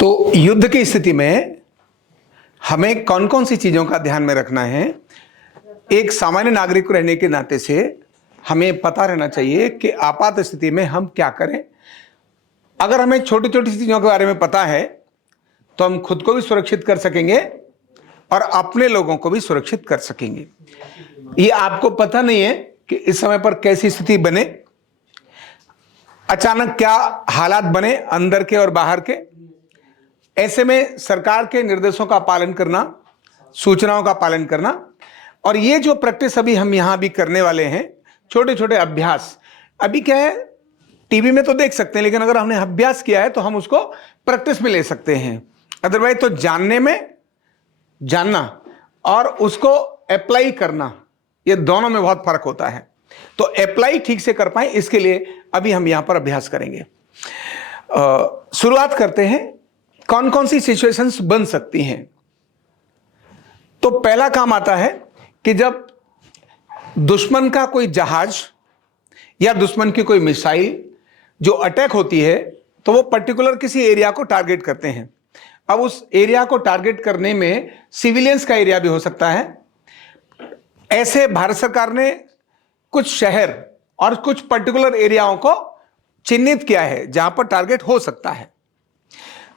तो युद्ध की स्थिति में हमें कौन कौन सी चीजों का ध्यान में रखना है, एक सामान्य नागरिक रहने के नाते से हमें पता रहना चाहिए कि आपात स्थिति में हम क्या करें। अगर हमें छोटी छोटी चीजों के बारे में पता है तो हम खुद को भी सुरक्षित कर सकेंगे और अपने लोगों को भी सुरक्षित कर सकेंगे। ये आपको पता नहीं है कि इस समय पर कैसी स्थिति बने, अचानक क्या हालात बने अंदर के और बाहर के। ऐसे में सरकार के निर्देशों का पालन करना, सूचनाओं का पालन करना, और ये जो प्रैक्टिस अभी हम यहां भी करने वाले हैं, छोटे छोटे अभ्यास, अभी क्या है टीवी में तो देख सकते हैं, लेकिन अगर हमने अभ्यास किया है तो हम उसको प्रैक्टिस में ले सकते हैं। अदरवाइज तो जानना और उसको अप्लाई करना, ये दोनों में बहुत फर्क होता है। तो अप्लाई ठीक से कर पाए इसके लिए अभी हम यहां पर अभ्यास करेंगे। शुरुआत करते हैं, कौन कौन सी सिचुएशंस बन सकती हैं। तो पहला काम आता है कि जब दुश्मन का कोई जहाज या दुश्मन की कोई मिसाइल जो अटैक होती है तो वो पर्टिकुलर किसी एरिया को टारगेट करते हैं। अब उस एरिया को टारगेट करने में सिविलियंस का एरिया भी हो सकता है। ऐसे भारत सरकार ने कुछ शहर और कुछ पर्टिकुलर एरियाओं को चिन्हित किया है जहां पर टारगेट हो सकता है।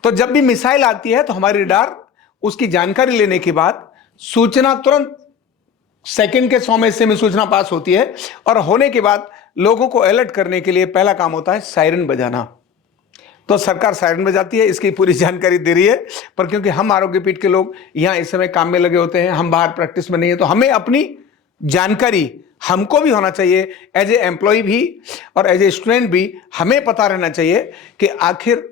तो जब भी मिसाइल आती है तो हमारी रडार उसकी जानकारी लेने के बाद सूचना तुरंत सेकंड के 100 में हिस्से में सूचना पास होती है, और होने के बाद लोगों को अलर्ट करने के लिए पहला काम होता है सायरन बजाना। तो सरकार सायरन बजाती है, इसकी पूरी जानकारी दे रही है, पर क्योंकि हम आरोग्य पीठ के लोग यहां इस समय काम में लगे होते हैं, हम बाहर प्रैक्टिस में नहीं है, तो हमें अपनी जानकारी हमको भी होना चाहिए, एज ए एम्प्लॉय भी और एज ए स्टूडेंट भी हमें पता रहना चाहिए कि आखिर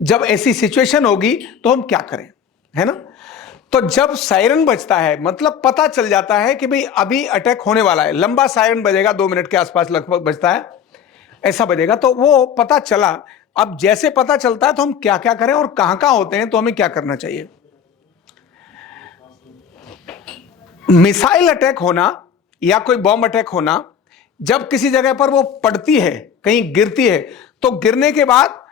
जब ऐसी सिचुएशन होगी तो हम क्या करें, है ना। तो जब सायरन बजता है मतलब पता चल जाता है कि भाई अभी अटैक होने वाला है। लंबा सायरन बजेगा, 2 मिनट के आसपास लगभग बजता है, ऐसा बजेगा, तो वो पता चला। अब जैसे पता चलता है तो हम क्या क्या करें और कहां कहां होते हैं, तो हमें क्या करना चाहिए। मिसाइल अटैक होना या कोई बॉम्ब अटैक होना, जब किसी जगह पर वो पड़ती है, कहीं गिरती है, तो गिरने के बाद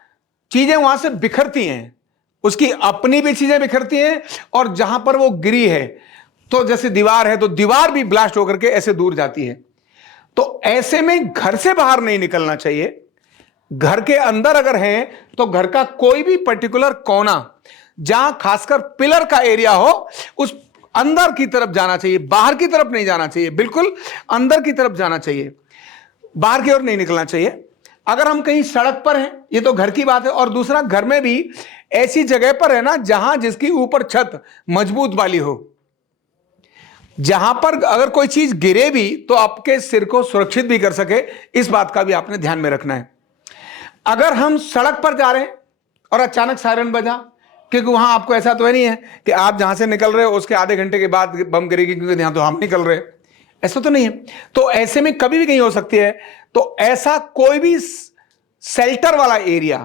चीजें वहां से बिखरती हैं, उसकी अपनी भी चीजें बिखरती हैं, और जहां पर वो गिरी है तो जैसे दीवार है तो दीवार भी ब्लास्ट होकर के ऐसे दूर जाती है। तो ऐसे में घर से बाहर नहीं निकलना चाहिए। घर के अंदर अगर हैं तो घर का कोई भी पर्टिकुलर कोना जहां खासकर पिलर का एरिया हो, उस अंदर की तरफ जाना चाहिए, बाहर की तरफ नहीं जाना चाहिए, बिल्कुल अंदर की तरफ जाना चाहिए, बाहर की ओर नहीं निकलना चाहिए। अगर हम कहीं सड़क पर हैं, ये तो घर की बात है, और दूसरा घर में भी ऐसी जगह पर है ना जहां जिसकी ऊपर छत मजबूत वाली हो, जहां पर अगर कोई चीज गिरे भी तो आपके सिर को सुरक्षित भी कर सके, इस बात का भी आपने ध्यान में रखना है। अगर हम सड़क पर जा रहे हैं और अचानक सायरन बजा, क्योंकि वहां आपको ऐसा तो है नहीं है कि आप जहां से निकल रहे हो उसके आधे घंटे के बाद बम गिरेगी, क्योंकि यहां तो हम निकल रहे, ऐसा तो नहीं है। तो ऐसे में कभी भी कहीं हो सकती है। तो ऐसा कोई भी शेल्टर वाला एरिया,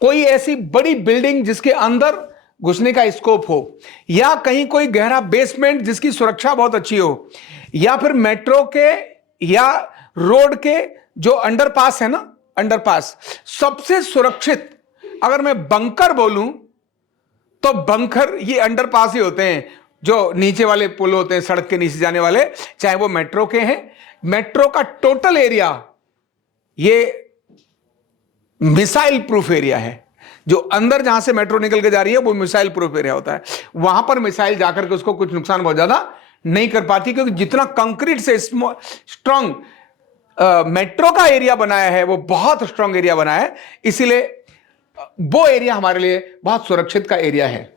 कोई ऐसी बड़ी बिल्डिंग जिसके अंदर घुसने का स्कोप हो, या कहीं कोई गहरा बेसमेंट जिसकी सुरक्षा बहुत अच्छी हो, या फिर मेट्रो के या रोड के जो अंडरपास है ना, अंडरपास सबसे सुरक्षित। अगर मैं बंकर बोलूं तो बंकर ये अंडरपास ही होते हैं, जो नीचे वाले पुल होते हैं सड़क के नीचे जाने वाले, चाहे वो मेट्रो के हैं। मेट्रो का टोटल एरिया ये मिसाइल प्रूफ एरिया है। जो अंदर जहां से मेट्रो निकल के जा रही है वो मिसाइल प्रूफ एरिया होता है। वहां पर मिसाइल जाकर के उसको कुछ नुकसान बहुत ज्यादा नहीं कर पाती, क्योंकि जितना कंक्रीट से स्ट्रांग मेट्रो का एरिया बनाया है वो बहुत स्ट्रांग एरिया बनाया है, इसीलिए वो एरिया हमारे लिए बहुत सुरक्षित का एरिया है।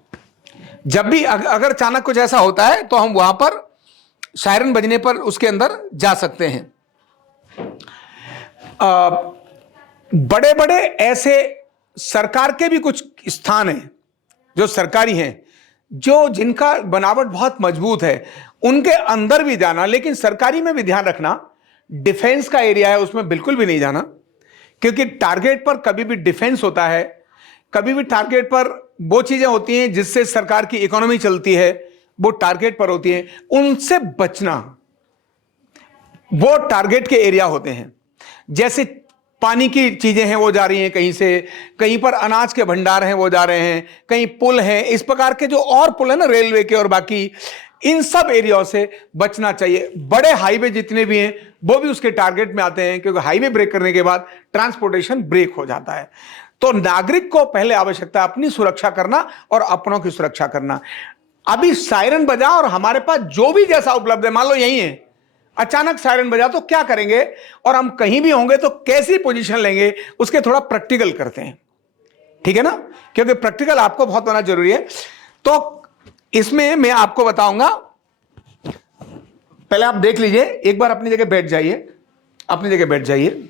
जब भी अगर अचानक कुछ ऐसा होता है तो हम वहां पर सायरन बजने पर उसके अंदर जा सकते हैं। बड़े बड़े ऐसे सरकार के भी कुछ स्थान हैं जो सरकारी हैं, जो जिनका बनावट बहुत मजबूत है, उनके अंदर भी जाना, लेकिन सरकारी में भी ध्यान रखना, डिफेंस का एरिया है उसमें बिल्कुल भी नहीं जाना, क्योंकि टारगेट पर कभी भी डिफेंस होता है, कभी भी टारगेट पर वो चीजें होती हैं जिससे सरकार की इकोनॉमी चलती है, वो टारगेट पर होती हैं, उनसे बचना। वो टारगेट के एरिया होते हैं। जैसे पानी की चीजें हैं वो जा रही हैं कहीं से, कहीं पर अनाज के भंडार हैं वो जा रहे हैं, कहीं पुल हैं, इस प्रकार के जो और पुल है ना रेलवे के और बाकी, इन सब एरिया से बचना चाहिए। बड़े हाईवे जितने भी हैं वो भी उसके टारगेट में आते हैं, क्योंकि हाईवे ब्रेक करने के बाद ट्रांसपोर्टेशन ब्रेक हो जाता है। तो नागरिक को पहले आवश्यकता अपनी सुरक्षा करना और अपनों की सुरक्षा करना। अभी सायरन बजा और हमारे पास जो भी जैसा उपलब्ध है, मान लो यही है, अचानक सायरन बजा तो क्या करेंगे, और हम कहीं भी होंगे तो कैसी पोजीशन लेंगे, उसके थोड़ा प्रैक्टिकल करते हैं, ठीक है ना, क्योंकि प्रैक्टिकल आपको बहुत होना जरूरी है। तो इसमें मैं आपको बताऊंगा, पहले आप देख लीजिए, एक बार अपनी जगह बैठ जाइए, अपनी जगह बैठ जाइए।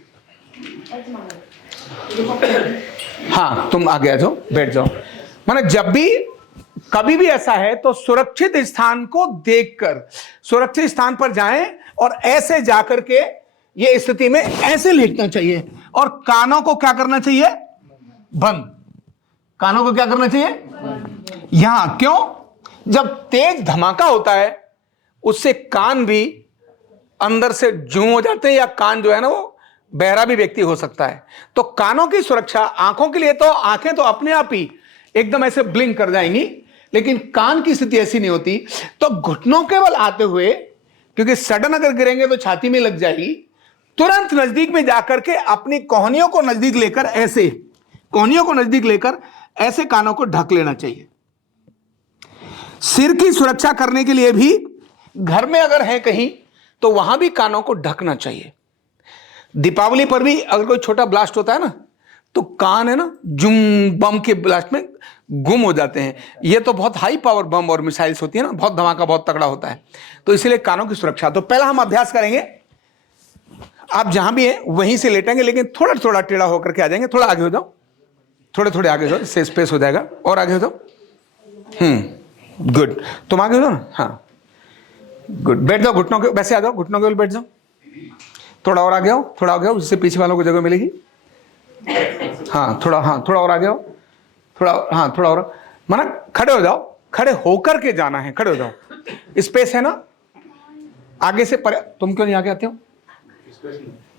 हाँ, तुम आगे आ जाओ, बैठ जाओ। माने जब भी कभी भी ऐसा है तो सुरक्षित स्थान को देखकर सुरक्षित स्थान पर जाएं और ऐसे जाकर के ये स्थिति में ऐसे लेटना चाहिए, और कानों को क्या करना चाहिए, बंद। कानों को क्या करना चाहिए, यहां क्यों, जब तेज धमाका होता है उससे कान भी अंदर से जूं हो जाते हैं, या कान जो है ना वो बहरा भी व्यक्ति हो सकता है। तो कानों की सुरक्षा, आंखों के लिए तो आंखें तो अपने आप ही एकदम ऐसे ब्लिंक कर जाएंगी, लेकिन कान की स्थिति ऐसी नहीं होती। तो घुटनों केवल आते हुए, क्योंकि सडन अगर गिरेंगे तो छाती में लग जाएगी, तुरंत नजदीक में जाकर के अपनी कोहनियों को नजदीक लेकर ऐसे, कोहनियों को नजदीक लेकर ऐसे कानों को ढक लेना चाहिए। सिर की सुरक्षा करने के लिए भी घर में अगर है कहीं तो वहां भी कानों को ढकना चाहिए। दीपावली पर भी अगर कोई छोटा ब्लास्ट होता है ना, तो कान है ना जुम बम के ब्लास्ट में गुम हो जाते हैं। ये तो बहुत हाई पावर बम और मिसाइल्स होती है ना, बहुत धमाका बहुत तगड़ा होता है, तो इसलिए कानों की सुरक्षा। तो पहला हम अभ्यास करेंगे, आप जहां भी हैं वहीं से लेटेंगे, लेकिन थोड़ा थोड़ा टेढ़ा होकर के आ जाएंगे। थोड़ा आगे हो जाओ, थोड़े थोड़े आगे हो जाओ, इससे स्पेस हो जाएगा, और आगे हो जाओ। गुड, तुम आगे हो जाओ ना, हाँ गुड। बैठ जाओ, घुटनों के वैसे आ जाओ, घुटनों के बल बैठ जाओ। थोड़ा और आगे आओ, थोड़ा आगे आओ, जिससे पीछे वालों को जगह मिलेगी। हाँ थोड़ा और आगे आओ, थोड़ा, हाँ थोड़ा और, माना खड़े हो जाओ, खड़े होकर के जाना है, खड़े हो जाओ, स्पेस है ना आगे से पर। तुम क्यों नहीं आगे आते हो,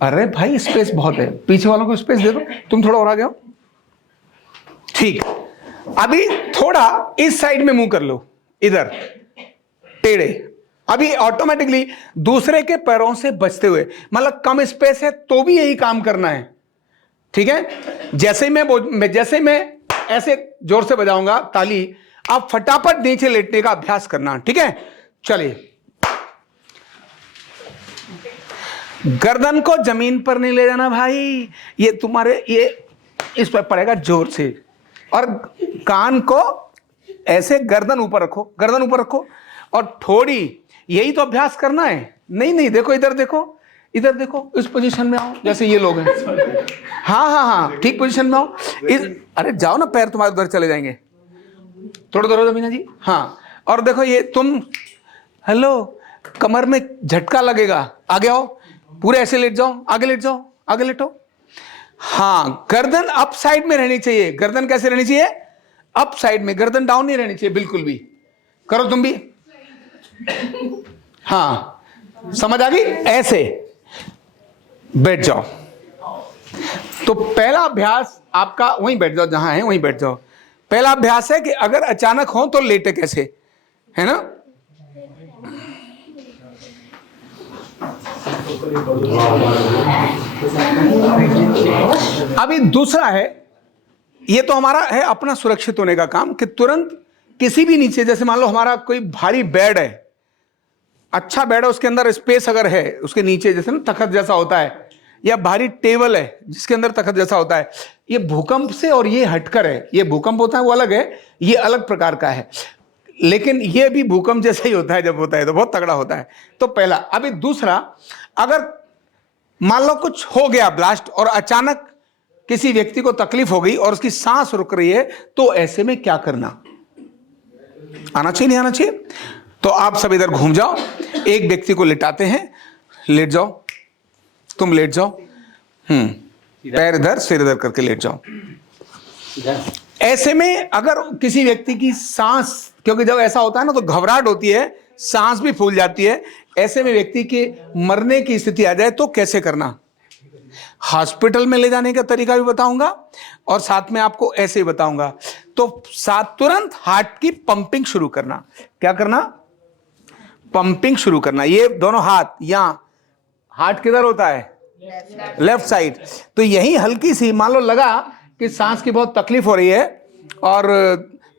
अरे भाई स्पेस बहुत है, पीछे वालों को स्पेस दे दो। तुम थोड़ा और आगे आओ, ठीक। अभी थोड़ा इस साइड में मुंह कर लो, इधर टेढ़े। अभी ऑटोमेटिकली दूसरे के पैरों से बचते हुए, मतलब कम स्पेस है तो भी यही काम करना है, ठीक है। जैसे मैं ऐसे जोर से बजाऊंगा ताली, आप फटाफट नीचे लेटने का अभ्यास करना, ठीक है। चलिए, गर्दन को जमीन पर नहीं ले जाना भाई, ये तुम्हारे ये इस पर पड़ेगा जोर से, और कान को ऐसे गर्दन ऊपर रखो, गर्दन ऊपर रखो, और थोड़ी, यही तो अभ्यास करना है। नहीं देखो, इधर देखो, इधर देखो, इस पोजीशन में आओ जैसे ये लोग हैं। हाँ, ठीक पोजीशन में आओ। अरे जाओ ना, पैर तुम्हारे उधर चले जाएंगे, थोड़ा उधर मीना जी। हाँ, और देखो ये तुम, हेलो, कमर में झटका लगेगा, आगे आओ, पूरे ऐसे लेट जाओ, आगे लेट जाओ, आगे लेटो। हाँ, गर्दन अप साइड में रहनी चाहिए। गर्दन कैसे रहनी चाहिए, अप साइड में, गर्दन डाउन नहीं रहनी चाहिए बिल्कुल भी। करो तुम भी, हाँ समझ आ गई, ऐसे बैठ जाओ। तो पहला अभ्यास आपका, वहीं बैठ जाओ जहां है, वहीं बैठ जाओ। पहला अभ्यास है कि अगर अचानक हो तो लेटे कैसे, है ना। अभी दूसरा है, ये तो हमारा है अपना सुरक्षित होने का काम, कि तुरंत किसी भी नीचे, जैसे मान लो हमारा कोई भारी बेड है, अच्छा बेड है, उसके अंदर स्पेस अगर है, उसके नीचे जैसे ना तखत जैसा होता है, या भारी टेबल है जिसके अंदर तखत जैसा होता है, ये भूकंप से और ये हटकर है। ये भूकंप होता है वो अलग है, ये अलग प्रकार का है, लेकिन ये भी भूकंप जैसा ही होता है, जब होता है तो बहुत तगड़ा होता है। तो पहला। अभी दूसरा, अगर मान लो कुछ हो गया ब्लास्ट और अचानक किसी व्यक्ति को तकलीफ हो गई और उसकी सांस रुक रही है, तो ऐसे में क्या करना, आना चाहिए नहीं आना चाहिए। तो आप सब इधर घूम जाओ, एक व्यक्ति को लिटाते हैं, लेट जाओ, तुम लेट जाओ, पैर इधर सिर इधर करके लेट जाओ। ऐसे में अगर किसी व्यक्ति की सांस, क्योंकि जब ऐसा होता है ना तो घबराहट होती है, सांस भी फूल जाती है, ऐसे में व्यक्ति के मरने की स्थिति आ जाए तो कैसे करना, हॉस्पिटल में ले जाने का तरीका भी बताऊंगा और साथ में आपको ऐसे ही बताऊंगा। तो साथ तुरंत हार्ट की पंपिंग शुरू करना। क्या करना? पंपिंग शुरू करना। ये दोनों हाथ, यहां हार्ट किधर होता है? Left side. तो यही हल्की सी, मान लो लगा कि सांस की बहुत तकलीफ हो रही है और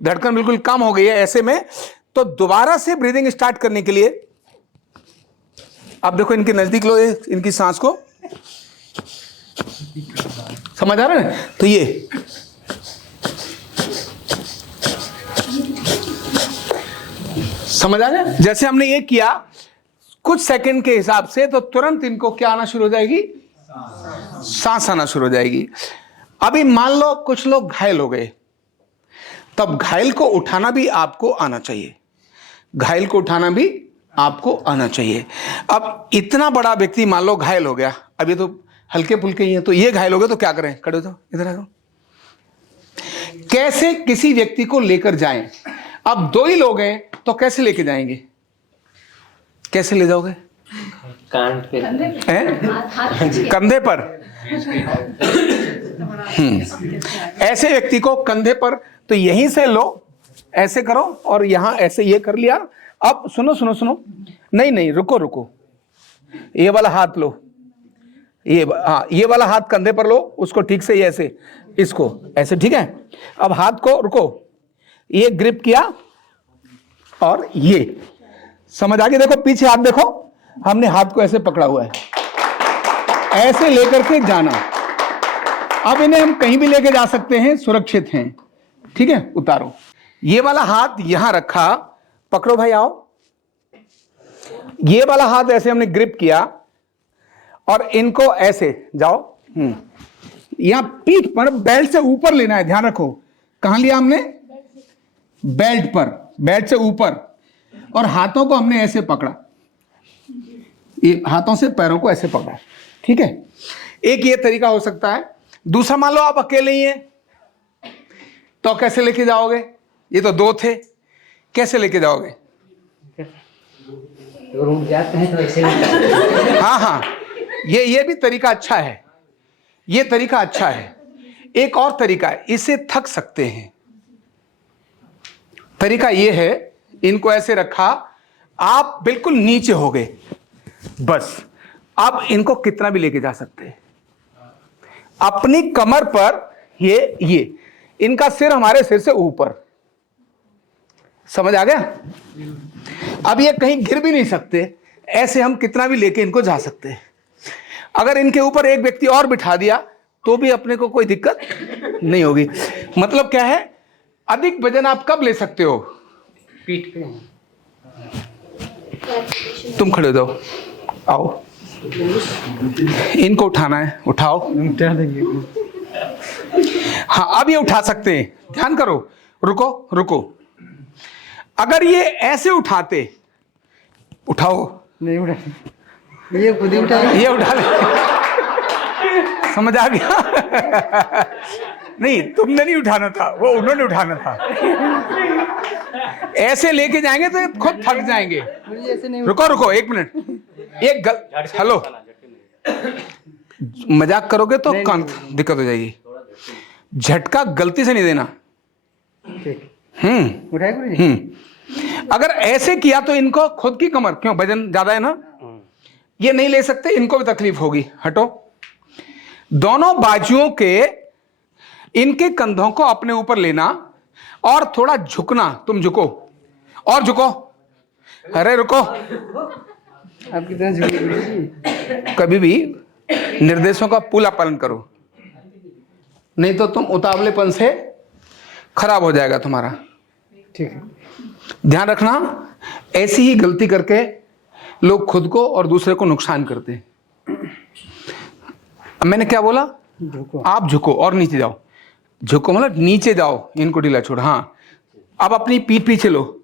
धड़कन बिल्कुल कम हो गई है, ऐसे में तो दोबारा से ब्रीदिंग स्टार्ट करने के लिए अब देखो, इनके नजदीक लो इनकी सांस को, समझ आ रहा है? तो ये समझ आ गया? जैसे हमने ये किया कुछ सेकंड के हिसाब से, तो तुरंत इनको क्या आना शुरू हो जाएगी? सांस आना शुरू हो जाएगी। अभी मान लो कुछ लोग घायल हो गए, तब घायल को उठाना भी आपको आना चाहिए। घायल को उठाना भी आपको आना चाहिए। अब इतना बड़ा व्यक्ति मान लो घायल हो गया, अब ये तो हल्के फुल्के ही है, तो ये घायल हो गए तो क्या करें? खड़े हो जाओ, इधर आ जाओ। कैसे किसी व्यक्ति को लेकर जाएं? अब दो ही लोग हैं तो कैसे लेके जाएंगे? कैसे ले जाओगे? कंधे पर। ऐसे व्यक्ति को कंधे पर, तो यहीं से लो, ऐसे करो और यहां ऐसे ये कर लिया। अब सुनो सुनो सुनो, नहीं नहीं, रुको रुको, ये वाला हाथ लो, ये हाँ, ये वाला हाथ कंधे पर लो, उसको ठीक से ऐसे, इसको ऐसे, ठीक है? अब हाथ को रुको, ये ग्रिप किया और ये समझ आ गया? देखो पीछे हाथ देखो, हमने हाथ को ऐसे पकड़ा हुआ है, ऐसे लेकर के जाना। अब इन्हें हम कहीं भी लेके जा सकते हैं, सुरक्षित हैं, ठीक है? उतारो, ये वाला हाथ यहां रखा, पकड़ो भाई, आओ। ये वाला हाथ ऐसे हमने ग्रिप किया और इनको ऐसे जाओ, यहां पीठ पर, बेल्ट से ऊपर लेना है, ध्यान रखो। कहां लिया हमने? बेल्ट पर, बेल्ट से ऊपर, और हाथों को हमने ऐसे पकड़ा, ये हाथों से पैरों को ऐसे पकड़ा, ठीक है? एक ये तरीका हो सकता है। दूसरा, मान लो आप अकेले ही हैं, तो कैसे लेके जाओगे? ये तो दो थे, कैसे लेके जाओगे? रुक जाते हैं तो ऐसे। हाँ हाँ, ये भी तरीका अच्छा है, ये तरीका अच्छा है। एक और तरीका है, इससे थक सकते हैं। तरीका ये है, इनको ऐसे रखा, आप बिल्कुल नीचे हो गए, बस। आप इनको कितना भी लेके जा सकते हैं अपनी कमर पर, ये इनका सिर हमारे सिर से ऊपर, समझ आ गया? अब ये कहीं गिर भी नहीं सकते, ऐसे हम कितना भी लेके इनको जा सकते हैं। अगर इनके ऊपर एक व्यक्ति और बिठा दिया तो भी अपने को कोई दिक्कत नहीं होगी। मतलब क्या है, अधिक वजन आप कब ले सकते हो? पीठ पे। तुम खड़े हो जाओ, आओ, इनको उठाना है, उठाओ। उठा देंगे। हाँ, अब ये उठा सकते हैं, ध्यान करो, रुको रुको। अगर ये ऐसे उठाते, उठाओ, नहीं उठा, ये खुद ही उठाए, ये उठा ले। समझ आ गया? नहीं, तुमने नहीं उठाना था, वो उन्होंने उठाना था। ऐसे लेके जाएंगे तो खुद थक जाएंगे। ऐसे नहीं। रुको रुको, एक मिनट, हेलो, मजाक करोगे तो दिक्कत हो जाएगी। झटका गलती से नहीं देना। अगर ऐसे किया तो इनको खुद की कमर, क्यों, वजन ज्यादा है ना, ये नहीं ले सकते, इनको भी तकलीफ होगी। हटो, दोनों बाजुओं के, इनके कंधों को अपने ऊपर लेना और थोड़ा झुकना। तुम झुको और झुको, अरे रुको, आपकी तरह झुकी। कभी भी निर्देशों का पूरा पालन करो, नहीं तो तुम उतावलेपन से खराब हो जाएगा तुम्हारा। ठीक है, ध्यान रखना, ऐसी ही गलती करके लोग खुद को और दूसरे को नुकसान करते हैं। अब मैंने क्या बोला? झुको। आप झुको और नीचे जाओ। झुको मतलब नीचे जाओ, इनको ढीला छोड़ो। हाँ, अब अपनी पीठ पीछे लो,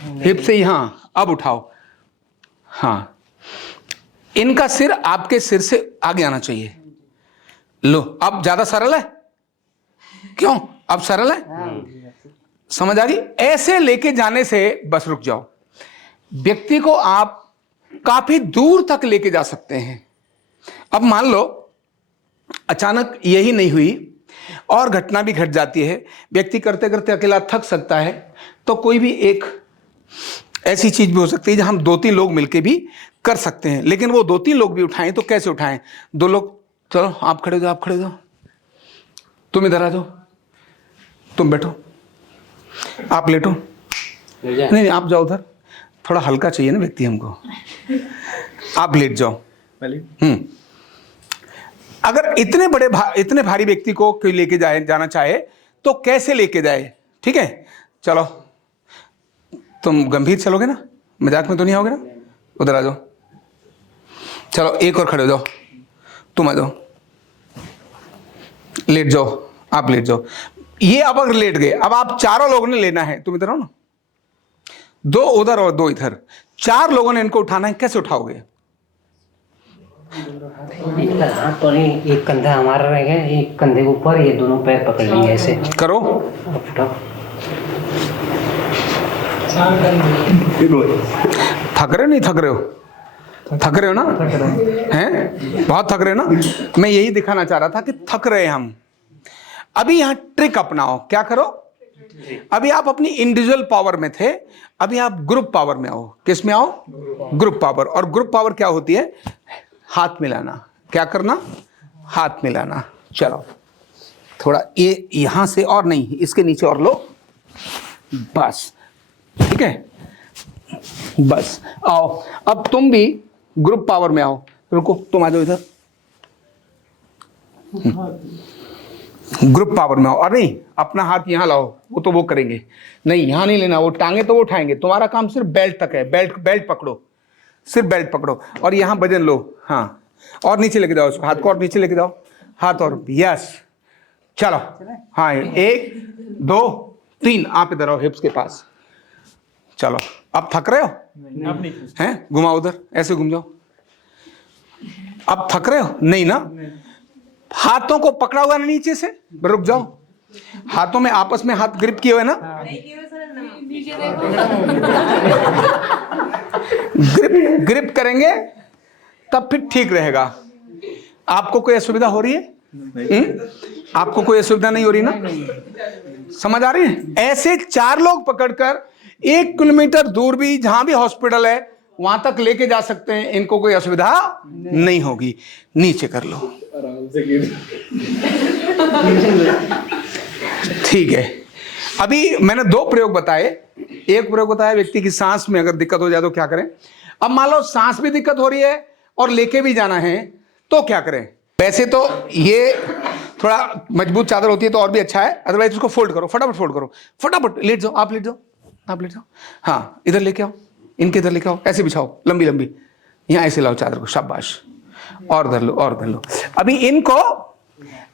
हिप से ही, हाँ, अब उठाओ। हाँ, इनका सिर आपके सिर से आगे आना चाहिए। लो, अब ज्यादा सरल है, क्यों? अब सरल है, समझ आ गई? ऐसे लेके जाने से बस रुक जाओ। व्यक्ति को आप काफी दूर तक लेके जा सकते हैं। अब मान लो अचानक यही नहीं हुई और घटना भी घट जाती है, व्यक्ति करते करते अकेला थक सकता है, तो कोई भी एक ऐसी चीज भी हो सकती है जहां हम 2-3 लोग मिलके भी कर सकते हैं। लेकिन वो 2-3 लोग भी उठाएं तो कैसे उठाएं? 2 लोग, चलो आप खड़े हो जाओ, आप खड़े हो जाओ, तुम इधर आ जाओ, तुम बैठो, आप लेटो, नहीं आप जाओ उधर, थोड़ा हल्का चाहिए ना व्यक्ति हमको, आप लेट जाओ। अगर इतने भारी व्यक्ति को कोई लेके जाना चाहे तो कैसे लेके जाए? ठीक है, चलो तुम गंभीर चलोगे ना, मजाक में तो नहीं आओगे ना? उधर आ जाओ, चलो एक और खड़े हो जाओ, तुम आ जाओ, लेट जाओ, आप लेट जाओ। ये अब अगर लेट गए, अब आप चारों लोगों ने लेना है, तुम इधर आओ ना, 2 उधर और 2 इधर, 4 लोगों ने इनको उठाना है, कैसे उठाओगे? एक हाथ तो नहीं, एक कंधा हमारा रहेगा, एक कंधे के ऊपर, ये दोनों पैर पकड़ लेंगे ऐसे। करो, थक रहे हो? नहीं थक रहे हो? थक रहे हो ना? हैं? बहुत थक रहे हो ना? मैं यही दिखाना चाह रहा था कि थक रहे हैं हम। अभी यहां ट्रिक अपनाओ, क्या करो? अभी आप अपनी इंडिविजुअल पावर में थे, अभी आप ग्रुप पावर में आओ। किस में आओ? Group power. और ग्रुप पावर क्या होती है? हाथ मिलाना। क्या करना? हाथ मिलाना। चलो थोड़ा ये यहां से और नहीं, इसके नीचे और लो, बस, ठीक है, बस आओ। अब तुम भी ग्रुप पावर में आओ। रुको, तुम आ जाओ इधर, ग्रुप पावर में आओ। और नहीं, अपना हाथ यहां लाओ, वो तो वो करेंगे, नहीं यहां नहीं लेना, वो टांगे तो वो उठाएंगे, तुम्हारा काम सिर्फ बेल्ट तक है। बेल्ट पकड़ो, सिर्फ बेल्ट पकड़ो और यहां वजन लो। हाँ, और नीचे लेके जाओ उसको, हाथ को और नीचे लेके जाओ, हाथ और, यस, चलो। हाँ, 1 2 3, आप इधर आओ हिप्स के पास। चलो, अब थक रहे हो? हैं? घुमाओ उधर, ऐसे घूम जाओ। अब थक रहे हो? नहीं ना? हाथों को पकड़ा हुआ ना नीचे से, रुक जाओ, हाथों में आपस में हाथ ग्रिप किए हुए ना, ग्रिप करेंगे तब फिर ठीक रहेगा। आपको कोई असुविधा हो रही है? आपको कोई असुविधा नहीं हो रही ना? समझ आ रही है? ऐसे 4 लोग पकड़कर 1 किलोमीटर दूर भी जहां भी हॉस्पिटल है वहां तक लेके जा सकते हैं, इनको कोई असुविधा नहीं होगी। नीचे कर लो, ठीक है। अभी मैंने 2 प्रयोग बताए। एक प्रयोग बताया व्यक्ति की सांस में अगर दिक्कत हो जाए तो क्या करें। अब मान लो सांस भी दिक्कत हो रही है और लेके भी जाना है तो क्या करें? वैसे तो ये थोड़ा मजबूत चादर होती है तो और भी अच्छा है, अदरवाइज उसको फोल्ड करो, फटाफट फोल्ड करो, फटाफट लेट जाओ, आप लेट जाओ, आप लेट जाओ। हाँ, इधर लेके आओ, इनके इधर लेके आओ, ऐसे बिछाओ, लंबी लंबी, यहाँ ऐसे लाओ चादर को, शाबाश, और धर लो, और धर लो। अभी इनको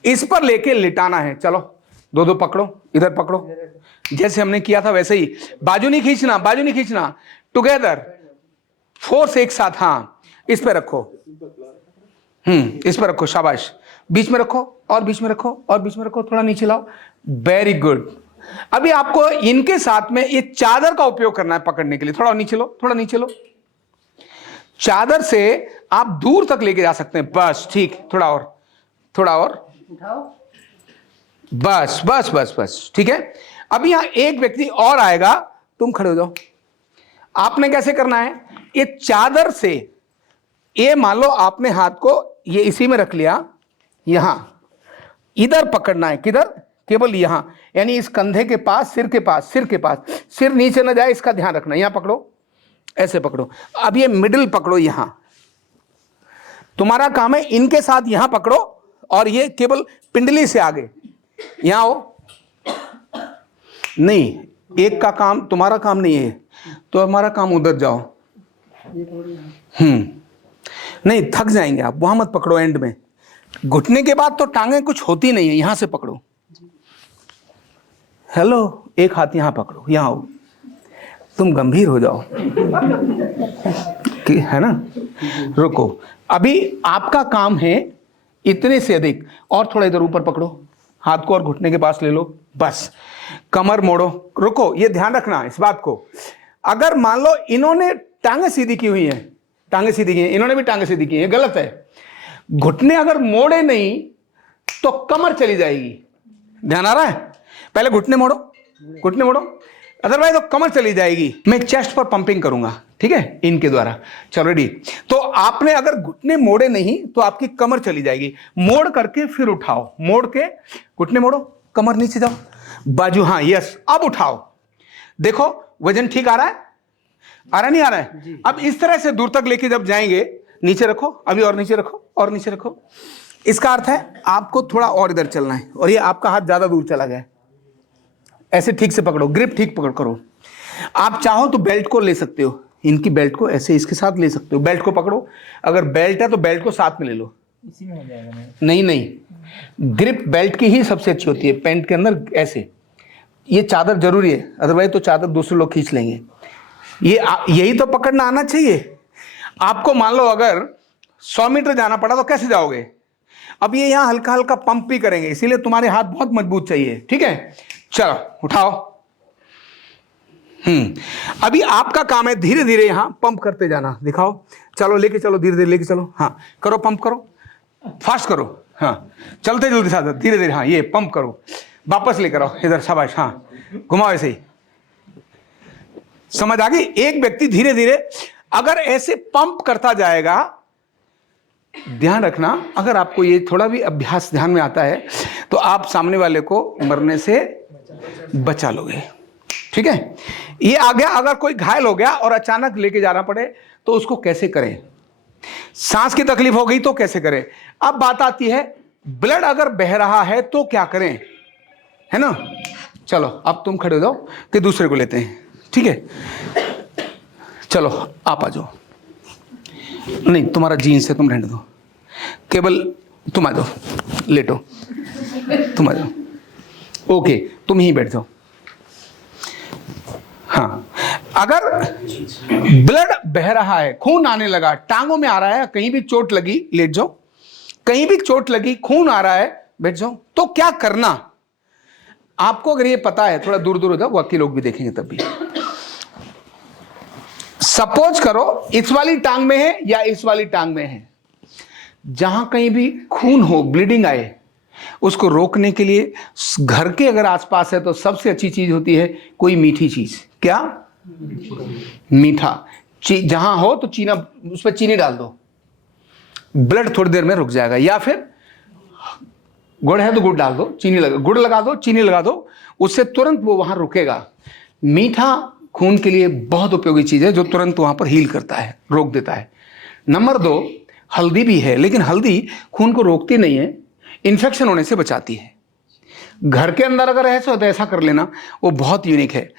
इस पर लेके लिटाना है। चलो 2-2 पकड़ो, इधर पकड़ो, जैसे हमने किया था वैसे ही। बाजू नहीं खींचना, बाजू नहीं खींचना, टुगेदर, फोर्स एक साथ। हाँ, इस पे रखो, इस पर रखो, शाबाश, बीच में रखो, और बीच में रखो, और बीच में रखो, थोड़ा नीचे लाओ, वेरी गुड। अभी आपको इनके साथ में ये चादर का उपयोग करना है पकड़ने के लिए। थोड़ा नीचे लो, थोड़ा नीचे लो, चादर से आप दूर तक लेके जा सकते हैं, बस, ठीक, थोड़ा और, थोड़ा और, बस बस बस बस, ठीक है। अभी यहां एक व्यक्ति और आएगा, तुम खड़े हो जाओ। आपने कैसे करना है? ये चादर से, ये मान लो आपने हाथ को ये इसी में रख लिया, यहां इधर पकड़ना है, किधर? केवल यहां, यानी इस कंधे के पास, सिर के पास, सिर के पास, सिर नीचे ना जाए इसका ध्यान रखना। यहां पकड़ो, ऐसे पकड़ो। अब ये मिडिल पकड़ो, यहां तुम्हारा काम है, इनके साथ यहां पकड़ो और ये केवल पिंडली से आगे यहां हो। नहीं, एक का काम तुम्हारा काम नहीं है, तो हमारा काम उधर जाओ। नहीं, थक जाएंगे आप, वहां मत पकड़ो एंड में। घुटने के बाद तो टांगे कुछ होती नहीं है, यहां से पकड़ो। हेलो, एक हाथ यहां पकड़ो, यहां आओ, तुम गंभीर हो जाओ, है ना? रुको, अभी आपका काम है इतने से अधिक, और थोड़ा इधर ऊपर पकड़ो, हाथ को और घुटने के पास ले लो, बस, कमर मोड़ो। रुको, ये ध्यान रखना इस बात को, अगर मान लो इन्होंने टांगे सीधी की हुई हैं, टांगे सीधी की हैं, इन्होंने भी टांगे सीधी की हैं, गलत है। घुटने अगर मोड़े नहीं तो कमर चली जाएगी। ध्यान आ रहा है? पहले घुटने मोड़ो, घुटने मोड़ो, अदरवाइज तो कमर चली जाएगी। मैं चेस्ट पर पंपिंग करूंगा, ठीक है, इनके द्वारा। चलो रेडी। तो आपने अगर घुटने मोड़े नहीं तो आपकी कमर चली जाएगी। मोड़ करके फिर उठाओ, मोड़ के घुटने मोड़ो, कमर नीचे जाओ, बाजू, हाँ यस, अब उठाओ। देखो वजन ठीक आ रहा है, आ रहा नहीं आ रहा है? अब इस तरह से दूर तक लेके जब जाएंगे, नीचे रखो, अभी और नीचे रखो, और नीचे रखो। इसका अर्थ है आपको थोड़ा और इधर चलना है, और ये आपका हाथ ज्यादा दूर चला गया है। ऐसे ठीक से पकड़ो, ग्रिप ठीक पकड़ करो। आप चाहो तो बेल्ट को ले सकते हो, इनकी बेल्ट को ऐसे इसके साथ ले सकते हो। बेल्ट को पकड़ो, अगर बेल्ट है तो बेल्ट को साथ में ले लो। इसी में हो जाएगा। नहीं नहीं, ग्रिप बेल्ट की ही सबसे अच्छी होती है, पैंट के अंदर ऐसे। ये चादर जरूरी है, अदरवाइज तो चादर दूसरे लोग खींच लेंगे। यही तो पकड़ना आना चाहिए आपको। मान लो अगर 100 मीटर जाना पड़ा तो कैसे जाओगे? अब ये यहां हल्का हल्का पंप भी करेंगे, इसीलिए तुम्हारे हाथ बहुत मजबूत चाहिए, ठीक है? चलो उठाओ। अभी आपका काम है धीरे धीरे यहां पंप करते जाना। दिखाओ, चलो लेके चलो, धीरे धीरे लेके चलो। हाँ करो, पंप करो, फास्ट करो। हाँ चलते जल्दी साथ, धीरे धीरे। हाँ ये पंप करो, वापस लेकर आओ इधर, शाबाश। हाँ घुमाओ ऐसे ही। समझ आ गई? एक व्यक्ति धीरे धीरे अगर ऐसे पंप करता जाएगा, ध्यान रखना, अगर आपको ये थोड़ा भी अभ्यास ध्यान में आता है तो आप सामने वाले को मरने से बचा लोगे, ठीक है? ये आ गया। अगर कोई घायल हो गया और अचानक लेके जाना पड़े तो उसको कैसे करें? सांस की तकलीफ हो गई तो कैसे करें? अब बात आती है ब्लड अगर बह रहा है तो क्या करें, है ना? चलो अब तुम खड़े हो जाओ कि दूसरे को लेते हैं, ठीक है? चलो आप आ जाओ। नहीं तुम्हारा जीन्स है, तुम रहने दो, केवल तुम आ जाओ, लेटो, तुम आ जाओ। ओके तुम ही बैठ जाओ। हाँ अगर ब्लड बह रहा है, खून आने लगा, टांगों में आ रहा है, कहीं भी चोट लगी, लेट जाओ। कहीं भी चोट लगी, खून आ रहा है, बैठ जाओ। तो क्या करना आपको? अगर ये पता है, थोड़ा दूर दूर हो जाओ, बाकी लोग भी देखेंगे तब भी। सपोज करो इस वाली टांग में है या इस वाली टांग में है, जहां कहीं भी खून हो, ब्लीडिंग आए, उसको रोकने के लिए घर के अगर आसपास है तो सबसे अच्छी चीज होती है कोई मीठी चीज। क्या? मीठा। जहां हो तो चीना, उस पर चीनी डाल दो, ब्लड थोड़ी देर में रुक जाएगा। या फिर गुड़ है तो गुड़ डाल दो, चीनी लगा, गुड़ लगा दो, चीनी लगा दो, उससे तुरंत वो वहां रुकेगा। मीठा खून के लिए बहुत उपयोगी चीज है, जो तुरंत वहां पर हील करता है, रोक देता है। नंबर 2 हल्दी भी है, लेकिन हल्दी खून को रोकती नहीं है, इन्फेक्शन होने से बचाती है। घर के अंदर अगर ऐसा हो तो ऐसा कर लेना, वो बहुत यूनिक है।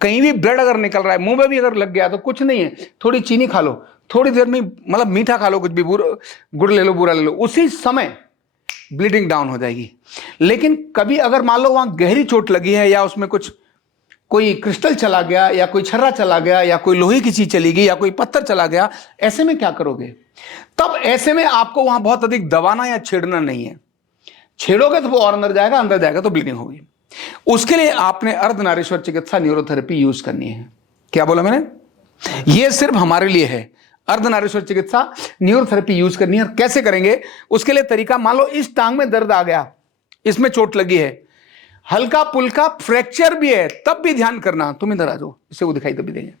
कहीं भी ब्लड अगर निकल रहा है, मुंह में भी अगर लग गया तो कुछ नहीं है, थोड़ी चीनी खा लो, थोड़ी देर में, मतलब मीठा खा लो, कुछ भी, गुड़ ले लो, बूरा ले लो, उसी समय ब्लीडिंग डाउन हो जाएगी। लेकिन कभी अगर मान लो वहां गहरी चोट लगी है, या उसमें कुछ कोई क्रिस्टल चला गया, या कोई छर्रा चला गया, या कोई लोहे की चीज चली गई, या कोई पत्थर चला गया, ऐसे में क्या करोगे? तब ऐसे में आपको वहां बहुत अधिक दबाना या छेड़ना नहीं है। छेड़ोगे तो वो और अंदर जाएगा तो ब्लीडिंग होगी। उसके लिए आपने अर्धनारीश्वर चिकित्सा न्यूरोथेरेपी यूज करनी है। क्या बोला मैंने? ये सिर्फ हमारे लिए है। अर्धनारीश्वर चिकित्सा न्यूरोथेरेपी यूज करनी है। और कैसे करेंगे उसके लिए तरीका, मान लो इस टांग में दर्द आ गया, इसमें चोट लगी है, हल्का पुल्का फ्रैक्चर भी है, तब भी ध्यान करना, तुम इधर आ जाओ, इससे वो दिखाई तभी देंगे।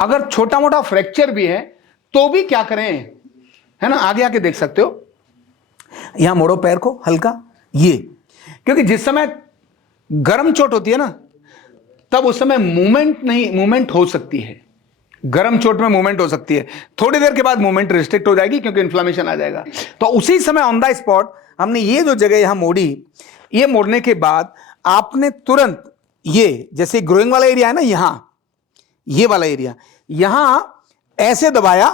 अगर छोटा मोटा फ्रैक्चर भी है तो भी क्या करें, है ना? आगे आके देख सकते हो, यहां मोड़ो पैर को हल्का, ये, क्योंकि जिस समय गर्म चोट होती है ना, तब उस समय मूवमेंट हो सकती है। गर्म चोट में मूवमेंट हो सकती है, थोड़ी देर के बाद मूवमेंट रिस्ट्रिक्ट हो जाएगी, क्योंकि इन्फ्लेमेशन आ जाएगा। तो उसी समय ऑन द स्पॉट हमने ये जो जगह यहां मोड़ी, ये मोड़ने के बाद आपने तुरंत ये, जैसे ग्रोइंग वाला एरिया है ना, यहां ये वाला एरिया, यहां ऐसे दबाया,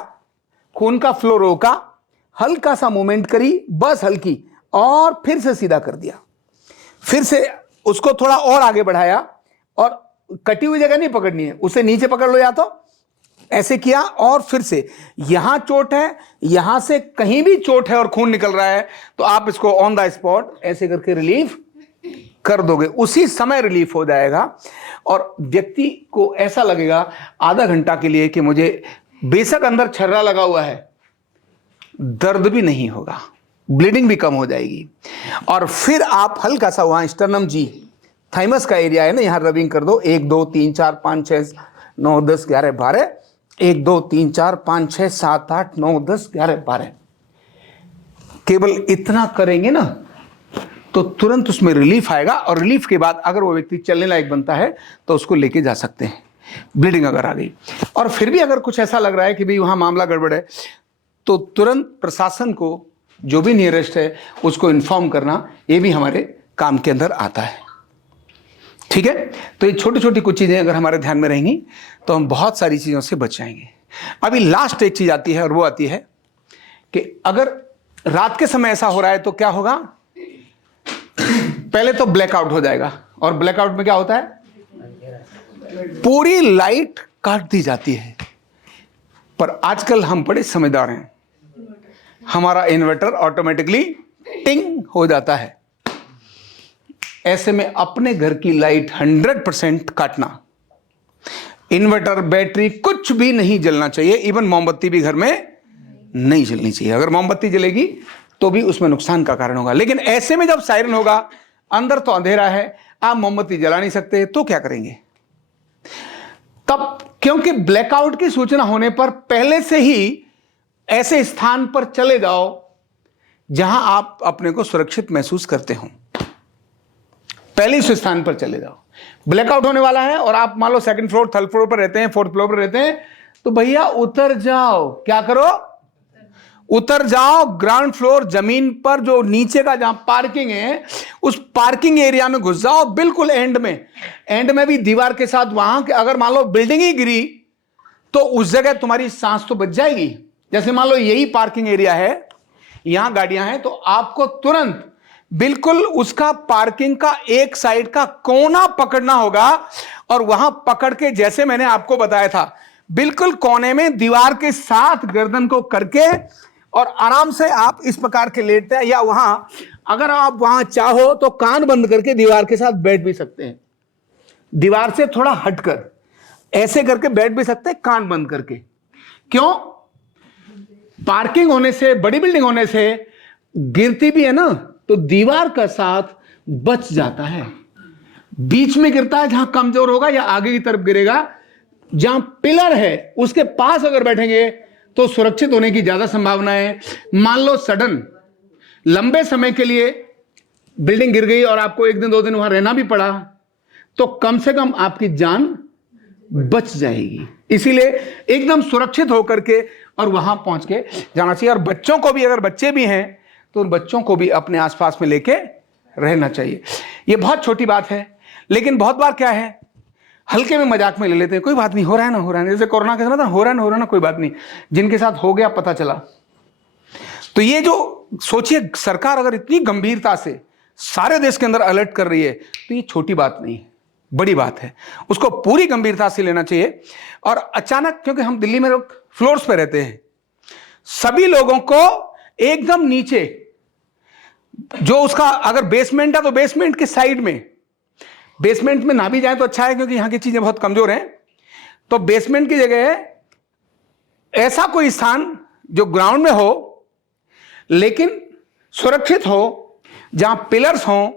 खून का फ्लो रोका, हल्का सा मूवमेंट करी, बस हल्की, और फिर से सीधा कर दिया। फिर से उसको थोड़ा और आगे बढ़ाया, और कटी हुई जगह नहीं पकड़नी है, उसे नीचे पकड़ लो, या तो ऐसे किया, और फिर से यहां चोट है, यहां से कहीं भी चोट है और खून निकल रहा है, तो आप इसको ऑन द स्पॉट ऐसे करके रिलीफ कर दोगे, उसी समय रिलीफ हो जाएगा। और व्यक्ति को ऐसा लगेगा आधा घंटा के लिए कि मुझे, बेशक अंदर छर्रा लगा हुआ है, दर्द भी नहीं होगा, ब्लीडिंग भी कम हो जाएगी। और फिर आप हल्का सा वहाँ स्टर्नम जी, थाइमस का एरिया है ना, यहाँ रबिंग कर दो। 1 2 3 4 5 6 9 10 11 12, 1 2 3 4 5 6 7 8 9 10 11 12। केवल इतना करेंगे ना तो तुरंत उसमें रिलीफ आएगा, और रिलीफ के बाद अगर वो व्यक्ति चलने लायक बनता है तो उसको लेके जा सकते हैं, ब्लीडिंग अगर आ गई। और फिर भी अगर कुछ ऐसा लग रहा है कि भाई वहाँ मामला गड़बड़ है, तो तुरंत प्रशासन को, जो भी नियरेस्ट है, उसको इन्फॉर्म करना, ये भी हमारे काम के अंदर आता है। ठीक है, तो ये छोटी छोटी कुछ चीज़ें अगर हमारे ध्यान में रहेंगी तो हम बहुत सारी चीज़ों से बच जाएंगे। अभी लास्ट एक चीज़ आती है, और वो आती है कि अगर रात के समय ऐसा हो रहा है तो क्या होगा। पहले तो ब्लैकआउट हो जाएगा, और ब्लैकआउट में क्या होता है, पूरी लाइट काट दी जाती है। पर आजकल हम बड़े समझदार हैं, हमारा इन्वर्टर ऑटोमेटिकली टिंग हो जाता है। ऐसे में अपने घर की लाइट 100% काटना, इन्वर्टर, बैटरी कुछ भी नहीं जलना चाहिए। इवन मोमबत्ती भी घर में नहीं जलनी चाहिए। अगर मोमबत्ती जलेगी तो भी उसमें नुकसान का कारण होगा। लेकिन ऐसे में जब सायरन होगा, अंदर तो अंधेरा है, आप मोमबत्ती जला नहीं सकते, तो क्या करेंगे तब? क्योंकि ब्लैकआउट की सूचना होने पर पहले से ही ऐसे स्थान पर चले जाओ जहां आप अपने को सुरक्षित महसूस करते हो। पहले इस स्थान पर चले जाओ। ब्लैकआउट होने वाला है और आप मान लो 2nd फ्लोर, 3rd फ्लोर पर रहते हैं, 4th फ्लोर पर रहते हैं, तो भैया उतर जाओ। क्या करो? उतर जाओ ग्राउंड फ्लोर, जमीन पर जो नीचे का जहां पार्किंग है, उस पार्किंग एरिया में घुस जाओ, बिल्कुल एंड में भी दीवार के साथ। वहां के अगर मान लो बिल्डिंग ही गिरी तो उस जगह तुम्हारी सांस तो बच जाएगी। जैसे मान लो यही पार्किंग एरिया है, यहां गाड़ियां हैं, तो आपको तुरंत बिल्कुल उसका पार्किंग का एक साइड का कोना पकड़ना होगा, और वहां पकड़ के, जैसे मैंने आपको बताया था, बिल्कुल कोने में दीवार के साथ गर्दन को करके, और आराम से आप इस प्रकार के लेटते हैं, या वहां अगर आप वहां चाहो तो कान बंद करके दीवार के साथ बैठ भी सकते हैं। दीवार से थोड़ा हटकर ऐसे करके बैठ भी सकते हैं, कान बंद करके। क्यों? पार्किंग होने से, बड़ी बिल्डिंग होने से गिरती भी है ना, तो दीवार का साथ बच जाता है। बीच में गिरता है जहां कमजोर होगा, या आगे की तरफ गिरेगा जहां पिलर है, उसके पास अगर बैठेंगे तो सुरक्षित होने की ज्यादा संभावना है। मान लो सडन लंबे समय के लिए बिल्डिंग गिर गई और आपको 1 दिन 2 दिन वहां रहना भी पड़ा, तो कम से कम आपकी जान बच जाएगी। इसीलिए एकदम सुरक्षित होकर के और वहां पहुंच के जाना चाहिए। और बच्चों को भी, अगर बच्चे भी हैं तो उन बच्चों को भी अपने आसपास में लेके रहना चाहिए। ये बहुत छोटी बात है, लेकिन बहुत बार क्या है, हल्के में मजाक में ले लेते हैं, कोई बात नहीं, हो रहा है ना, हो रहा है। जैसे कोरोना के समय था, हो रहा है ना, कोई बात नहीं। जिनके साथ हो गया पता चला। तो ये जो सोचिए, सरकार अगर इतनी गंभीरता से सारे देश के अंदर अलर्ट कर रही है, तो ये छोटी बात नहीं है, बड़ी बात है। उसको पूरी गंभीरता से लेना चाहिए। और अचानक, क्योंकि हम दिल्ली में लोग फ्लोर्स पे रहते हैं, सभी लोगों को एकदम नीचे, जो उसका अगर बेसमेंट है तो बेसमेंट के साइड में, बेसमेंट में ना भी जाए तो अच्छा है, क्योंकि यहां की चीजें बहुत कमजोर हैं। तो बेसमेंट की जगह ऐसा कोई स्थान जो ग्राउंड में हो लेकिन सुरक्षित हो, जहां पिलर्स हों,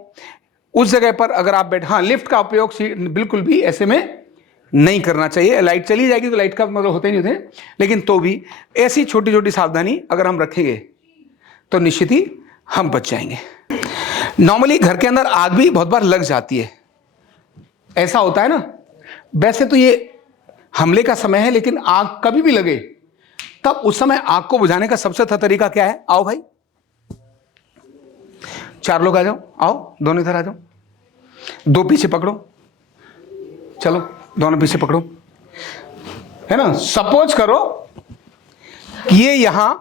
उस जगह पर अगर आप बैठ, हाँ, लिफ्ट का उपयोग बिल्कुल भी ऐसे में नहीं करना चाहिए। लाइट चली जाएगी तो लाइट का मतलब होते नहीं होते, लेकिन तो भी ऐसी छोटी छोटी सावधानी अगर हम रखेंगे तो निश्चित ही हम बच जाएंगे। नॉर्मली घर के अंदर आग भी बहुत बार लग जाती है, ऐसा होता है ना। वैसे तो ये हमले का समय है, लेकिन आग कभी भी लगे तब उस समय आग को बुझाने का सबसे अच्छा तरीका क्या है? आओ भाई, 4 लोग आ जाओ, आओ, दोनों इधर आ जाओ, 2 पीछे पकड़ो, चलो दोनों पीछे पकड़ो, है ना। सपोज करो ये यहां,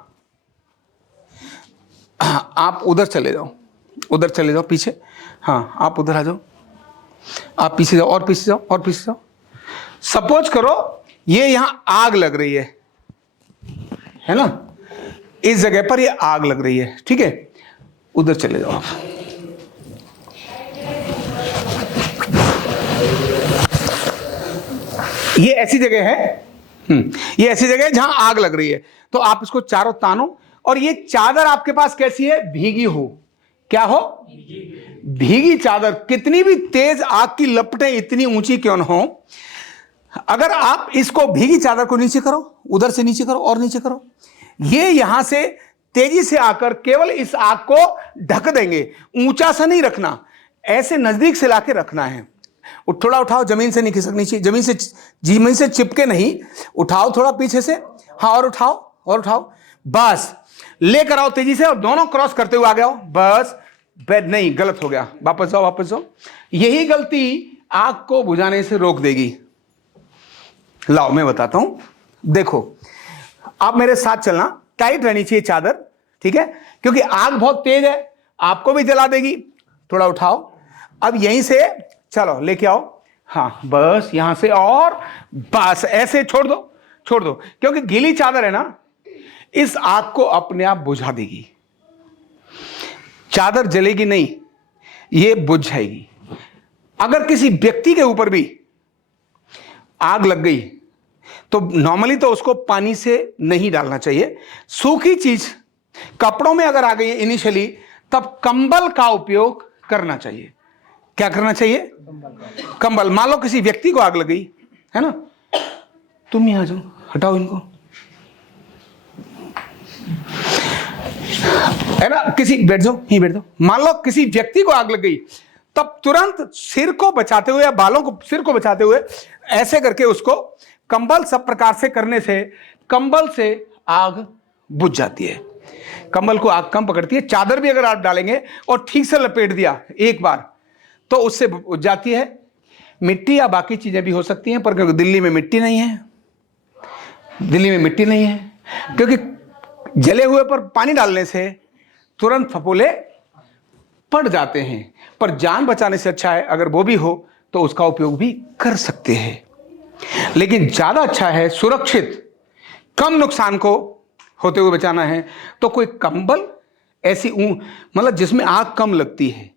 आप उधर चले जाओ पीछे, हाँ, आप उधर आ जाओ, आप पीछे जाओ, और पीछे जाओ, और पीछे जाओ। सपोज करो ये यहां आग लग रही है ना, इस जगह पर ये आग लग रही है, ठीक है, उधर चले जाओ आप। ये ऐसी जगह है, ये ऐसी जगह है जहां आग लग रही है, तो आप इसको चारों तानो, और ये चादर आपके पास कैसी है? भीगी हो। क्या हो? भीगी चादर। कितनी भी तेज आग की लपटें इतनी ऊंची क्यों न हो, अगर आप इसको भीगी चादर को नीचे करो, उधर से नीचे करो और नीचे करो, ये यहां से तेजी से आकर केवल इस आग को ढक देंगे। ऊंचा सा नहीं रखना, ऐसे नजदीक से लाके रखना है। थोड़ा उठाओ, जमीन से नहीं खिसकनी चाहिए, जमीन से चिपके नहीं, उठाओ थोड़ा पीछे से। हाँ, और उठाओ और उठाओ, बस लेकर आओ तेजी से और दोनों क्रॉस करते हुए आ गए। बस नहीं, गलत हो गया, वापस जाओ वापस जाओ। यही गलती आग को बुझाने से रोक देगी। लाओ मैं बताता हूं, देखो आप मेरे साथ चलना, टाइट रहनी चाहिए चादर, ठीक है, क्योंकि आग बहुत तेज है, आपको भी जला देगी। थोड़ा उठाओ, अब यहीं से चलो लेके आओ। हाँ बस यहां से, और बस ऐसे छोड़ दो, छोड़ दो, क्योंकि गीली चादर है ना, इस आग को अपने आप बुझा देगी। चादर जलेगी नहीं, ये बुझ जाएगी। अगर किसी व्यक्ति के ऊपर भी आग लग गई तो नॉर्मली तो उसको पानी से नहीं डालना चाहिए। सूखी चीज कपड़ों में अगर आ गई है इनिशियली, तब कंबल का उपयोग करना चाहिए। क्या करना चाहिए? कंबल। मान लो किसी व्यक्ति को आग लग गई है ना, तुम यहां जाओ, हटाओ इनको, है ना, बैठ जाओ, ही बैठ जाओ। मान लो किसी व्यक्ति को आग लग गई, तब तुरंत सिर को बचाते हुए या बालों को, सिर को बचाते हुए ऐसे करके उसको कंबल सब प्रकार से करने से कंबल से आग बुझ जाती है। कंबल को आग कम पकड़ती है। चादर भी अगर आप डालेंगे और ठीक से लपेट दिया एक बार, तो उससे बुझ जाती है। मिट्टी या बाकी चीजें भी हो सकती हैं, पर क्योंकि दिल्ली में मिट्टी नहीं है, दिल्ली में मिट्टी नहीं है, क्योंकि जले हुए पर पानी डालने से तुरंत फफोले पड़ जाते हैं। पर जान बचाने से अच्छा है अगर वो भी हो तो उसका उपयोग भी कर सकते हैं, लेकिन ज्यादा अच्छा है सुरक्षित, कम नुकसान को होते हुए बचाना है तो कोई कंबल ऐसी मतलब जिसमें आग कम लगती है।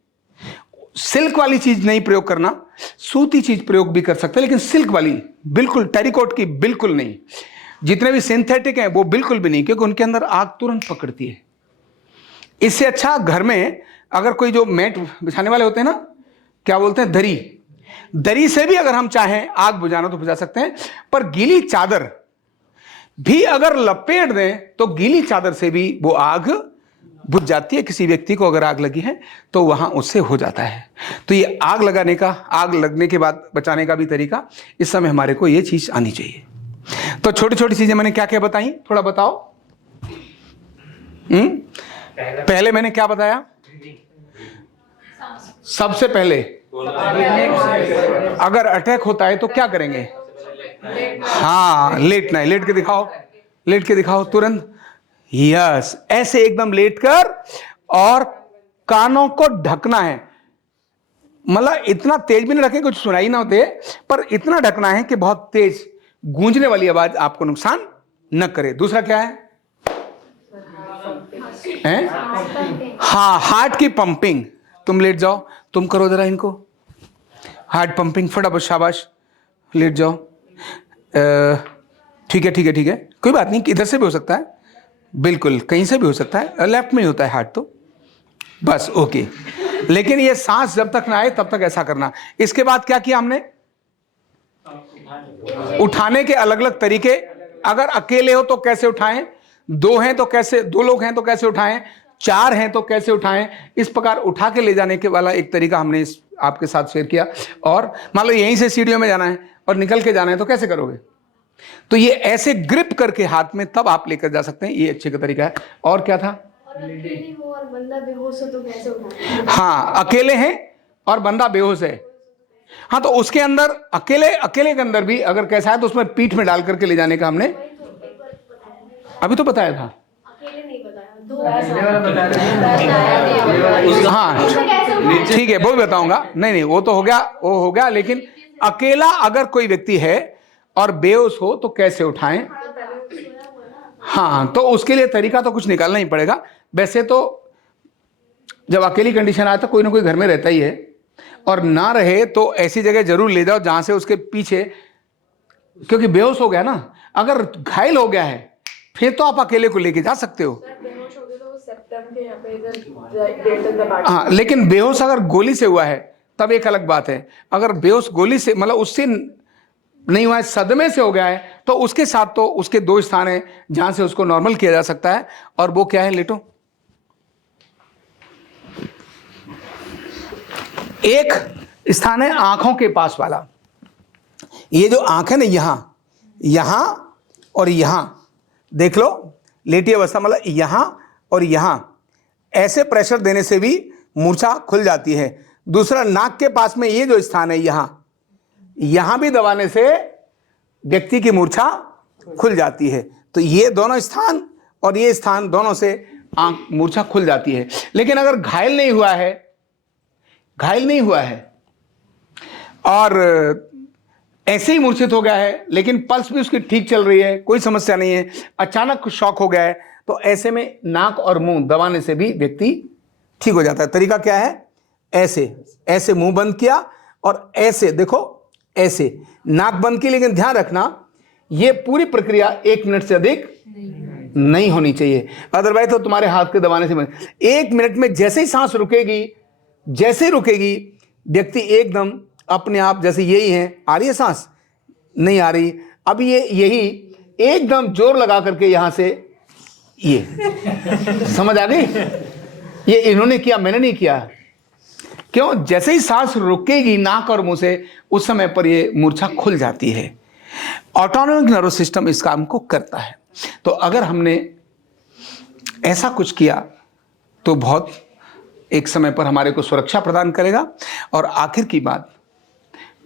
सिल्क वाली चीज नहीं प्रयोग करना, सूती चीज प्रयोग भी कर सकते हैं, लेकिन सिल्क वाली बिल्कुल, टेरिकॉट की बिल्कुल नहीं। जितने भी सिंथेटिक हैं वो बिल्कुल भी नहीं, क्योंकि उनके अंदर आग तुरंत पकड़ती है। इससे अच्छा घर में अगर कोई जो मैट बिछाने वाले होते हैं ना, क्या बोलते हैं, दरी से भी अगर हम चाहें आग बुझाना तो बुझा सकते हैं। पर गीली चादर भी अगर लपेट दें तो गीली चादर से भी वो आग बुझ जाती है। किसी व्यक्ति को अगर आग लगी है तो वहां उससे हो जाता है। तो ये आग लगाने का, आग लगने के बाद बचाने का भी तरीका, इस समय हमारे को ये चीज आनी चाहिए। तो छोटी छोटी चीजें मैंने क्या क्या बताई, थोड़ा बताओ। पहले मैंने क्या बताया? सबसे पहले अगर अटैक होता है तो क्या करेंगे? हाँ, लेटना है। लेट के दिखाओ, लेट के दिखाओ तुरंत। यस, ऐसे एकदम लेट कर और कानों को ढकना है। मतलब इतना तेज भी नहीं रखें कुछ सुनाई ना होते, पर इतना ढकना है कि बहुत तेज गूंजने वाली आवाज आपको नुकसान न करे। दूसरा क्या है? हाँ, हार्ट की पंपिंग। तुम लेट जाओ, तुम करो जरा इनको, हार्ट पंपिंग फटाफट, शाबाश, लेट जाओ। ठीक है ठीक है ठीक है, कोई बात नहीं, इधर से भी हो सकता है, बिल्कुल कहीं से भी हो सकता है, लेफ्ट में ही होता है हार्ट तो, बस ओके। लेकिन ये सांस जब तक ना आए तब तक ऐसा करना। इसके बाद क्या किया हमने? उठाने के अलग अलग तरीके। अगर अकेले हो तो कैसे उठाएं, दो हैं तो कैसे, दो लोग हैं तो कैसे उठाएं, चार हैं तो कैसे उठाएं, इस प्रकार उठा के ले जाने के वाला एक तरीका हमने आपके साथ शेयर किया। और मान लो यहीं से सीढ़ियों में जाना है और निकल के जाना है तो कैसे करोगे? तो ये ऐसे ग्रिप करके हाथ में तब आप लेकर जा सकते हैं, ये अच्छे का तरीका है। और क्या था? और बंदा बेहोश हो तो कैसे उठाएं? हाँ, अकेले हैं और बंदा बेहोश है, हाँ, तो उसके अंदर अकेले के अंदर भी अगर कैसा है तो उसमें पीठ में डाल करके ले जाने का हमने अभी तो बताया था। अकेले नहीं बताया, हाँ ठीक है, वो भी बताऊंगा। नहीं वो तो हो गया, वो हो गया। लेकिन अकेला अगर कोई व्यक्ति है और बेहोश हो तो कैसे उठाएं? हाँ, तो उसके लिए तरीका तो कुछ निकालना ही पड़ेगा। वैसे तो जब अकेली कंडीशन आए तो कोई ना कोई घर में रहता ही है, और ना रहे तो ऐसी जगह जरूर ले जाओ जहां से उसके पीछे, क्योंकि बेहोश हो गया ना, अगर घायल हो गया है फिर तो आप अकेले को लेके जा सकते हो। लम के यहाँ पे इधर डेंटल दबा के। हाँ, लेकिन बेहोश अगर गोली से हुआ है तब एक अलग बात है। अगर बेहोश गोली से मतलब उससे नहीं हुआ है, सदमे से हो गया है, तो उसके साथ तो उसके 2 स्थान हैं जहां से उसको नॉर्मल किया जा सकता है। और वो क्या है, लेटो। एक स्थान है आंखों के पास वाला, ये जो आंख है ना, यहां और यहां देख लो, लेटी अवस्था मतलब यहां और यहां, ऐसे प्रेशर देने से भी मूर्छा खुल जाती है। दूसरा, नाक के पास में ये जो स्थान है, यहां भी दबाने से व्यक्ति की मूर्छा खुल जाती है। तो ये दोनों स्थान और ये स्थान दोनों से आंख मूर्छा खुल जाती है। लेकिन अगर घायल नहीं हुआ है और ऐसे ही मूर्छित हो गया है, लेकिन पल्स भी उसकी ठीक चल रही है, कोई समस्या नहीं है, अचानक शॉक हो गया है, तो ऐसे में नाक और मुंह दबाने से भी व्यक्ति ठीक हो जाता है। तरीका क्या है, ऐसे मुंह बंद किया और ऐसे देखो, ऐसे नाक बंद की। लेकिन ध्यान रखना, ये पूरी प्रक्रिया 1 मिनट से अधिक नहीं होनी चाहिए, अदरवाइज तो तुम्हारे हाथ के दबाने से 1 मिनट में जैसे ही सांस रुकेगी, व्यक्ति एकदम अपने आप, जैसे यही है, आ रही है सांस, नहीं आ रही, अब यही एकदम जोर लगा करके यहां से, ये समझ आ गई, ये इन्होंने किया, मैंने नहीं किया। क्यों? जैसे ही सांस रुकेगी नाक और मुंह से, उस समय पर ये मूर्छा खुल जाती है। ऑटोनोमिक नर्वस सिस्टम इस काम को करता है। तो अगर हमने ऐसा कुछ किया तो बहुत एक समय पर हमारे को सुरक्षा प्रदान करेगा। और आखिर की बात,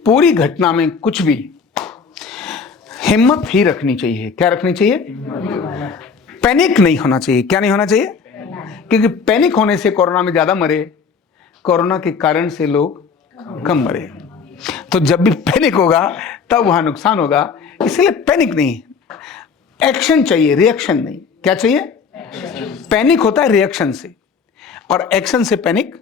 पूरी घटना में कुछ भी हिम्मत ही रखनी चाहिए। क्या रखनी चाहिए? पैनिक नहीं होना चाहिए। क्या नहीं होना चाहिए? क्योंकि पैनिक होने से कोरोना में ज्यादा मरे, कोरोना के कारण से लोग कम मरे। तो जब भी पैनिक होगा तब वहां नुकसान होगा, इसलिए पैनिक नहीं, एक्शन चाहिए, रिएक्शन नहीं। क्या चाहिए? पैनिक होता है रिएक्शन से, और एक्शन से पैनिक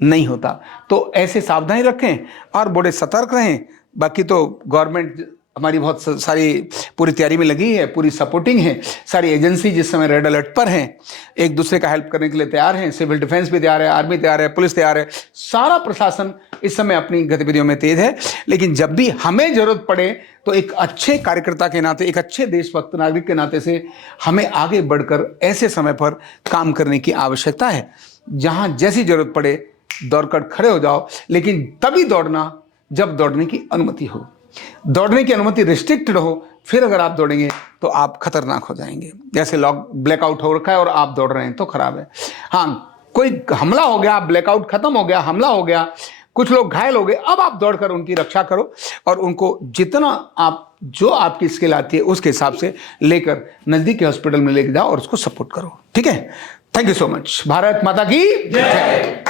नहीं होता। तो ऐसे सावधानी रखें और बड़े सतर्क रहें। बाकी तो गवर्नमेंट हमारी बहुत सारी पूरी तैयारी में लगी है, पूरी सपोर्टिंग है, सारी एजेंसी जिस समय रेड अलर्ट पर हैं, एक दूसरे का हेल्प करने के लिए तैयार हैं। सिविल डिफेंस भी तैयार है, आर्मी तैयार है, पुलिस तैयार है, सारा प्रशासन इस समय अपनी गतिविधियों में तेज है। लेकिन जब भी हमें जरूरत पड़े तो एक अच्छे कार्यकर्ता के नाते, एक अच्छे देशभक्त नागरिक के नाते से हमें आगे बढ़कर ऐसे समय पर काम करने की आवश्यकता है। जहां जैसी जरूरत पड़े दौड़कर खड़े हो जाओ, लेकिन तभी दौड़ना जब दौड़ने की अनुमति हो। दौड़ने की अनुमति रिस्ट्रिक्टेड हो, फिर अगर आप दौड़ेंगे तो आप खतरनाक हो जाएंगे। जैसे ब्लैकआउट हो रखा है और आप दौड़ रहे हैं तो खराब है। हाँ, कोई हमला हो गया, ब्लैकआउट खत्म हो गया, हमला हो गया, कुछ लोग घायल हो गए, अब आप दौड़कर उनकी रक्षा करो और उनको जितना आप, जो आपकी स्किल आती है उसके हिसाब से लेकर नजदीकी हॉस्पिटल में लेके जाओ और उसको सपोर्ट करो। ठीक है? Thank you so much. Bharat माता की जय।